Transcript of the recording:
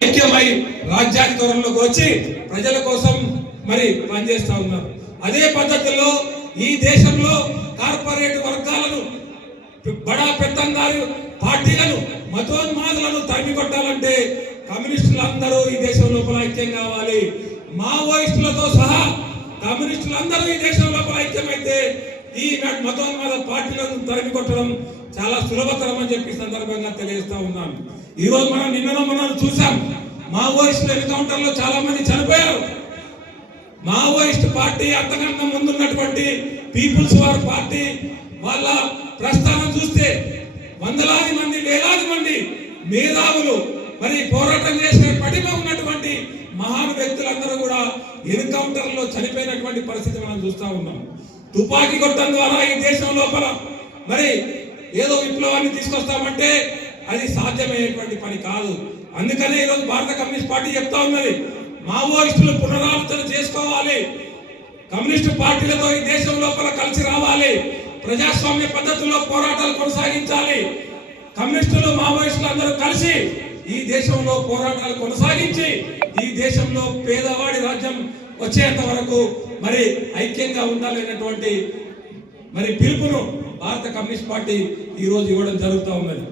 ఐక్యమై రాజ్యాధికారంలోకి వచ్చి ప్రజల కోసం మరి పనిచేస్తా ఉన్నారు. అదే పద్ధతిలో ఈ దేశంలో కార్పొరేట్ వర్గాలను బడా పెత్తందారు పార్టీలను మతోన్మాదులను తరిమి కొట్టాలంటే కమ్యూనిస్టులు అందరూ ఈ దేశం లోపల ఐక్యం కావాలి. మావోయిస్టులతో సహా కమ్యూనిస్టులు అందరూ ఈ దేశం లోపల ఐక్యమైతే ఈ మతోన్మాద పార్టీలను తరిమి కొట్టడం చాలా సులభతరం అని చెప్పి సందర్భంగా తెలియజేస్తా ఉన్నాను. ఈరోజు మనం నిన్న మనం చూసాం మావోయిస్టుల ఎన్కౌంటర్లో చాలా మంది చనిపోయారు. మావోయిస్ట్ పార్టీ అంతకన్నా ముందున్నటువంటి పీపుల్స్ వార్ పార్టీ వాళ్ళ ప్రస్థానం చూస్తే వందలాది మంది వేలాది మంది మేధావులు మరి పోరాటం చేసిన పటిమ ఉన్నటువంటి మహాన్ వ్యక్తులందరూ కూడా ఎన్కౌంటర్లో చనిపోయినటువంటి పరిస్థితి మనం చూస్తూ ఉన్నాం. తుపాకీ కొట్టడం ద్వారా ఈ దేశం లోపల మరి ఏదో విప్లవాన్ని తీసుకొస్తామంటే అది సాధ్యమయ్యేటువంటి పని కాదు. అందుకనే ఈరోజు భారత కమ్యూనిస్ట్ పార్టీ చెప్తా ఉన్నది. మావోయిస్టులు పునరాలోచన చేసుకోవాలి. కమ్యూనిస్టు పార్టీలతో ఈ దేశం లోపల కలిసి రావాలి. ప్రజాస్వామ్య పద్ధతుల్లో పోరాటాలు కొనసాగించాలి. కమ్యూనిస్టులు మావోయిస్టులు అందరూ కలిసి ఈ దేశంలో పోరాటాలు కొనసాగించి ఈ దేశంలో పేదవాడి రాజ్యం వచ్చేంత వరకు మరి ఐక్యంగా ఉండాలనేటువంటి మరి పిలుపును భారత కమ్యూనిస్ట్ పార్టీ ఈరోజు ఇవ్వడం జరుగుతూ ఉన్నది.